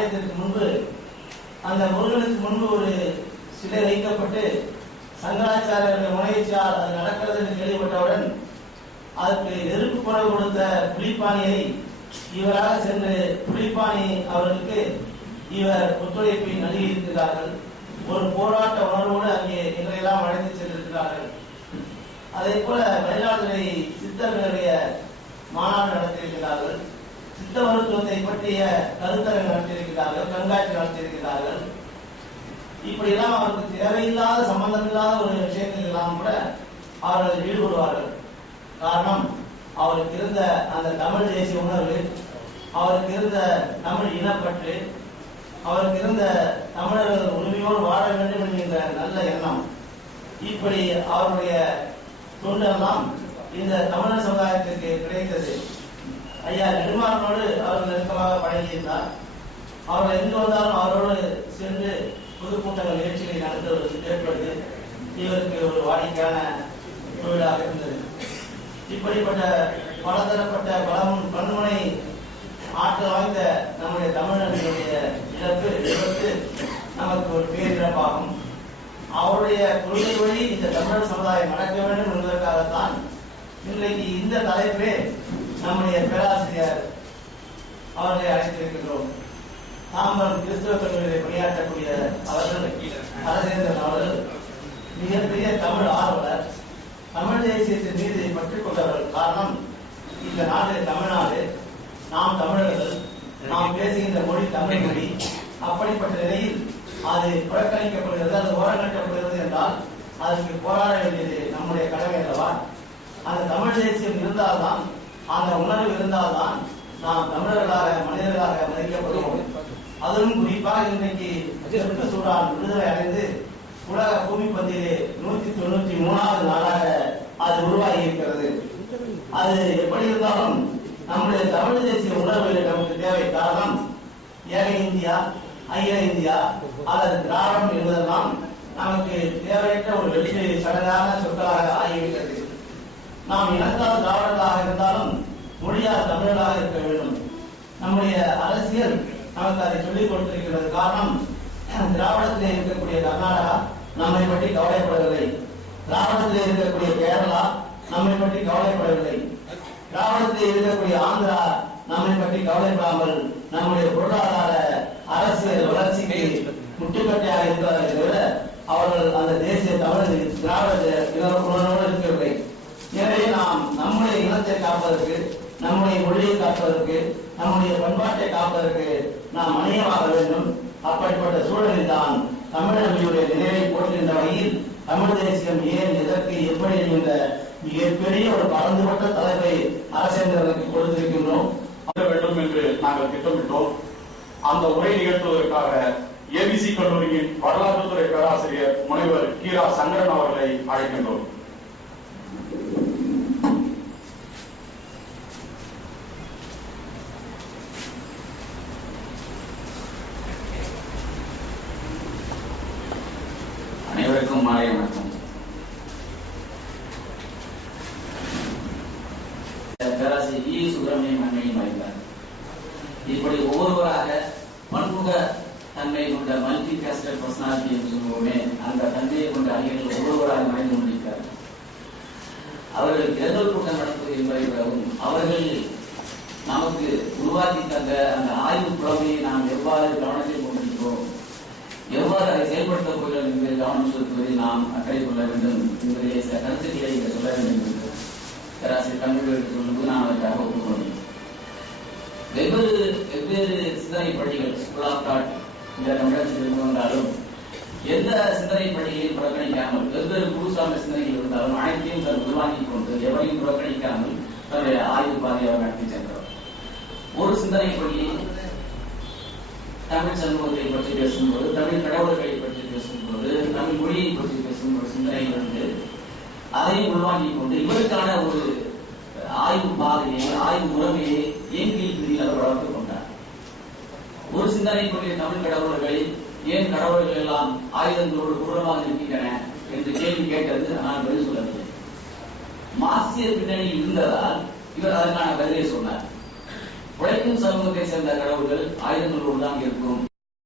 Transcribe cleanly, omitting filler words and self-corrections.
முன்பு அந்த முருகனுக்கு முன்பு ஒரு சிலை வைக்கப்பட்டு சங்கராச்சாரியர்கள் முனைச்சால் அது நடக்கிறது என்று கேள்விப்பட்டவுடன் அதற்கு எதிர்ப்பு குரல் கொடுத்த புலிப்பாணியை இவராக சென்று புலிப்பாணி அவர்களுக்கு இவர் ஒத்துழைப்பை நல்கியிருக்கிறார்கள். ஒரு போராட்ட உணர்வோடு அங்கே எங்களையெல்லாம் அழைத்து சென்றிருக்கிறார்கள். அதே போல மயிலாடுதுறை சித்தர்களுடைய மாநாடு நடத்தியிருக்கிறார்கள். சித்த மருத்துவத்தை பற்றிய கருத்தரங்கு நடத்தியிருக்கிறார்கள், கண்காட்சி நடத்தியிருக்கிறார்கள். இப்படியெல்லாம் அவருக்கு தேவையில்லாத சம்பந்தமில்லாத ஒரு விஷயத்தில் எல்லாம் கூட அவர்கள் ஈடுபடுவார்கள். காரணம், அவருக்கு இருந்த அந்த தமிழ் தேசிய உணர்வு, அவருக்கு இருந்த தமிழ் இனப்பற்று, அவருக்கு இருந்த தமிழர்கள் உரிமையோடு வாழ வேண்டும் என்கின்ற நல்ல எண்ணம். இப்படி அவருடைய தொண்டெல்லாம் இந்த தமிழர் சமுதாயத்திற்கு கிடைத்தது. ஐயா நெடுமாறனோடு அவர்கள் நெருக்கமாக பழகியிருந்தார். அவர்கள் எங்கு வந்தாலும் அவரோடு சென்று பொதுக்கூட்டங்கள் நிகழ்ச்சிகளை நடத்துவது ஏற்படுது இவருக்கு ஒரு வாடிக்கையான தொழிலாக இருந்தது. இப்படிப்பட்ட பலதரப்பட்ட பன்முனை ஆற்றல் வாய்ந்த நம்முடைய தமிழர்களுடைய இழப்பு நமக்கு ஒரு பேரிழப்பாகும். அவருடைய கொள்கை வழி இந்த தமிழர் சமுதாயம் நடக்க வேண்டும் என்பதற்காகத்தான் இன்றைக்கு இந்த தலைப்பே நம்முடைய பேராசிரியர் அவர்களை அழைத்திருக்கின்றோம். தாம்பரம் கிறிஸ்தவ கல்லூரியில் பணியாற்றக்கூடிய அவர்கள் அரசேந்திரன் அவர்கள் மிகப்பெரிய தமிழ் ஆர்வலர், தமிழ் தேசியத்தின் மீது பற்றிக் கொண்டவர்கள். காரணம், இந்த நாடு தமிழ்நாடு, நாம் தமிழர்கள், நாம் பேசுகின்ற மொழி தமிழ் மொழி. அப்படிப்பட்ட நிலையில் அது புறக்கணிக்கப்படுகிறது, அது ஓரங்கட்டப்படுகிறது என்றால் அதற்கு போராட வேண்டியது நம்முடைய கடமை அல்லவா? அந்த தமிழ் தேசியம் இருந்தால்தான், அந்த உணர்வு இருந்தால்தான் நாம் தமிழர்களாக மனிதர்களாக மதிக்கப்படுவோம். அதுவும் குறிப்பாக இன்றைக்கு தெற்கு சூடான் விடுதலை அடைந்து உலக பூமி பந்தியிலே 193வது நாளாக அது உருவாகி இருக்கிறது. அது எப்படி இருந்தாலும் நம்முடைய தமிழ் தேசிய உணர்வு நமக்கு தேவை. காரணம், ஏக இந்தியா, அகில இந்தியா அல்லது திராவிடம் என்பதெல்லாம் நமக்கு தேவையற்ற ஒரு வெளியே சடங்கான சொற்களாக ஆகிவிட்டது. நாம் இனத்தால் திராவிடர்களாக இருந்தாலும் மொழியால் தமிழர்களாக இருக்க வேண்டும். நம்முடைய அரசியல் நமக்கு அதை சொல்லிக் கொடுத்திருக்கிறது. காரணம், திராவிடத்திலே இருக்கக்கூடிய கர்நாடகா நம்மை பற்றி கவலைப்படவில்லை, திராவிடத்திலே இருக்கக்கூடிய கேரளா நம்மை பற்றி கவலைப்படவில்லை, திராவிடத்திலே இருக்கக்கூடிய ஆந்திரா நம்மை பற்றி கவலைப்படாமல் நம்முடைய பொருளாதார அரசியல் வளர்ச்சிக்கு முட்டுக்கட்டையாக இருக்கிறார்கள் தவிர அவர்கள் அந்த தேசிய தமிழ் திராவிட உணர்வோடு இருக்கவில்லை. எனவே நாம் நம்முடைய இனத்தை காப்பதற்கு, நம்முடைய மொழியை காப்பதற்கு, நம்முடைய பண்பாட்டை காப்பதற்கு நாம் அணியமாக வேண்டும். அப்படிப்பட்ட சூழலில் தான் தமிழர்களுடைய நினைவை போற்றுகின்ற வகையில் தமிழ் தேசியம் ஏன், எதற்கு, எப்படி என்கின்ற மிகப்பெரிய ஒரு பரந்துபட்ட தலைப்பை அரசேந்திரனுக்கு கொடுத்திருக்கின்றோம் வேண்டும் என்று நாங்கள் திட்டமிட்டோம். அந்த உரை நிகழ்த்துவதற்காக ஏபிசி கல்லூரியின் வரலாற்றுத்துறை பேராசிரியர் முனைவர் கீரா சங்கரன் அவர்களை அழைக்கின்றோம். அனைவருக்கும் மாலை வணக்கம். பேராசிரியர் வி சுப்பிரமணியம் அண்மையும் அறிந்தார். இப்படி ஒவ்வொருவராக பன்முக தன்மை கொண்ட மல்டி கேஸ்டட் பர்சனாலிட்டி என்று சொல்லுவோமே, அந்த தன்மையை கொண்ட அறிஞர்கள் ஒவ்வொருவராக மறைந்து கொண்டிருக்கிறார்கள். அவர்கள் தேர்தல் கூட்டம் நடத்துவது என்பதை விடவும் அவர்கள் நமக்கு உருவாக்கி தந்த அந்த ஆய்வு புலமையை நாம் எவ்வாறு கவனத்தில் கொண்டிருக்கிறோம், எவ்வாறு அதை செயல்படுத்தப் போகிறோம் என்பதை கவனம் செலுத்துவதில் நாம் அக்கறை கொள்ள வேண்டும் என்பதை சில கருத்துக்களை சொல்ல வேண்டும் என்று பேராசிரியர் கண்ணுகளுக்கு சொல்லும்போது நான் அதற்காக ஒப்புக்கொண்டேன். வெவ்வேறு சிந்தனை பள்ளிகள், ஸ்கூல் ஆஃப் தாட் இந்த தமிழகத்தில் இருந்து வந்தாலும் எந்த சிந்தனை பள்ளிகளையும் புறக்கணிக்காமல், வெவ்வேறு குருசாமி சிந்தனைகள் இருந்தாலும் அனைத்தையும் தன் உருவாக்கிக் கொண்டு எவரையும் புறக்கணிக்காமல் தன்னுடைய ஆய்வு பாதையை அவர் நடத்தி சென்றார். ஒரு சிந்தனை பள்ளி தமிழ் சமூகத்தை பற்றி பேசும்போது, தமிழ் கடவுள்களை பற்றி பேசும்போது, தமிழ் மொழியை பற்றி பேசும்போது சிந்தனைகள் இருந்து அதையும் உள்வாங்கிக் கொண்டு இவருக்கான ஒரு ஆய்வு பாதையை, ஆய்வு முறைமையை இயங்கியில் அவர் வளர்த்துக் கொண்டார். ஒரு சிந்தனை கொண்டிய தமிழ் கடவுள்கள் ஏன் கடவுள்கள் எல்லாம் ஆயுதங்களோடு குரலமாக இருக்கின்றன என்று கேள்வி கேட்டது நான் பதில் சொல்லவில்லை. மார்க்சிய பின்னணியில் இருந்ததால் இவர் அதற்கான பதிலை சொன்னார். உழைக்கும் சமூகத்தை சேர்ந்த கடவுள்கள் ஆயுதங்களோடு தான் இருக்கும்